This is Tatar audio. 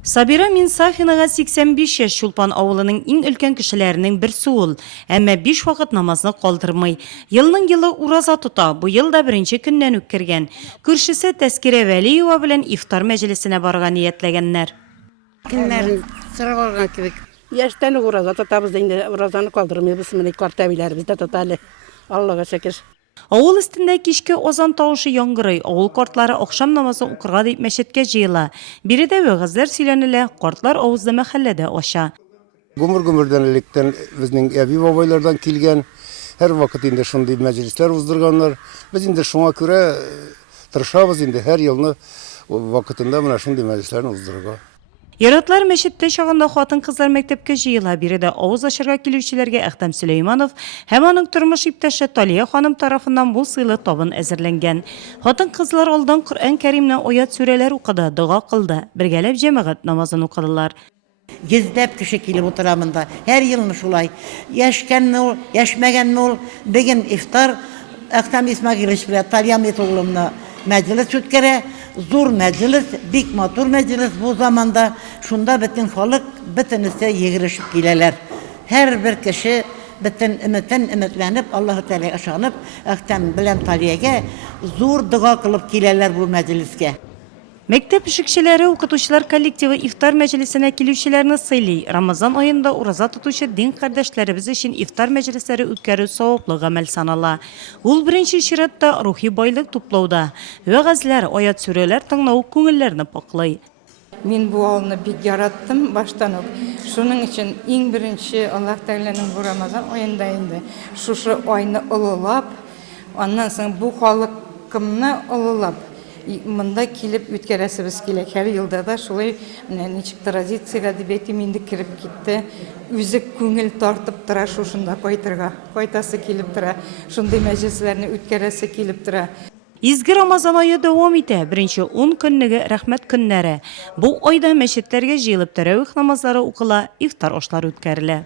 Сабира Минсафинаға 85 яш Шулпан ауылының иң үлкен кішілерінің бірсі ул. Әмі 5 вақыт намазны қалдырмай. Елның елы ураза тұта, бұл елда бірінші күннен өткерген. Күршісі Тәскире Вәлиева білен ифтар мәжілісіне барған ниетлегеннер. Günlerin sıra olgan gibi. Yaştan uğraza tutabız deyince uğrazanı kaldırmıyor. Bismillah kartabiler bizde tutali. Allah'a şükür. Ауыл үстінде кешке озан тауышы яңгырый, ауыл кортлары оқшам намазын укырга дип мәчеткә җыела. Биредә вәгазьләр сөйләнелә, кортлар авызда мәхәлләдә аша. Гомер-гомердән электән безнең әби бабайлардан килгән, һәр вакыт инде шундый мәҗлесләр уздырганнар. Без инде шуңа күрә тырышабыз инде һәр елны вакытында менә шундый мәҗлесләрне уздырырга. Яратлар мәчеттә чагында хатын-кызлар мәктәпкә җыела. Биредә авыз ачарга килүчеләргә Әхтәм Сөләйманов һәм аның тормыш иптәше Талия ханым тарафыннан бу сыйлы табын әзерләнгән. Хатын-кызлар алдан Коръән Кәримне аят сүрәләр укыды, дуга кылды. Бергәләп җәмәгать намазын укыдылар. Gezdep kişi kilip oturamında. Her yılını şulay. Yaşken mi ol, yaşmagan mi ol. Bugün iftar Aktam İsmail'miş bile Talyamet oğlumla meclis ötkere. Zor meclis, bik matur meclis bu zamanda şunda bütün halk bütün ise yığırışıp gileler. Her bir kişi bütün ümitlenip Allah-u Teala'ya aşanıp Aktam bilen Talyaga zor dua kılıp gileler bu mecliske. Мәктәп ишекчеләре, укытучылар коллективы ифтар мәҗлесенә килүчеләрне сыйлый. Рамазан аенда ураза тотучы дин кардәшләребез өчен ифтар мәҗлесләре үткәрү саваплы гамәл санала. Ул беренче чиратта рухи байлык туплауда. Вәгазьләр, аят сүрәләр тыңлау күңелләрне паклый. Мен bu авылны бик яраттым баштан ук. Шуның өчен иң беренче Аллаһ Тәгаләнең бу Рамазан аенда инде шушы айны улылап, аннан соң бу халыкымны улылап мында килеп үткәрәсебез килә. Һәр елда да шулай ничек традиция әдәбияты инде кирип китте. Үзе күңел тартып тора шушында кайтырга. Кайтасы килеп тора. Шундый мәҗлесләрне үткәрәсе килеп тора. Изге Рамазан айы дәвам итә. Беренче 10 көннеге рәхмәт көннәре. Бу айда мәчетләргә җыелып тәравих намазлары укыла, ифтар ашлары үткәрелә.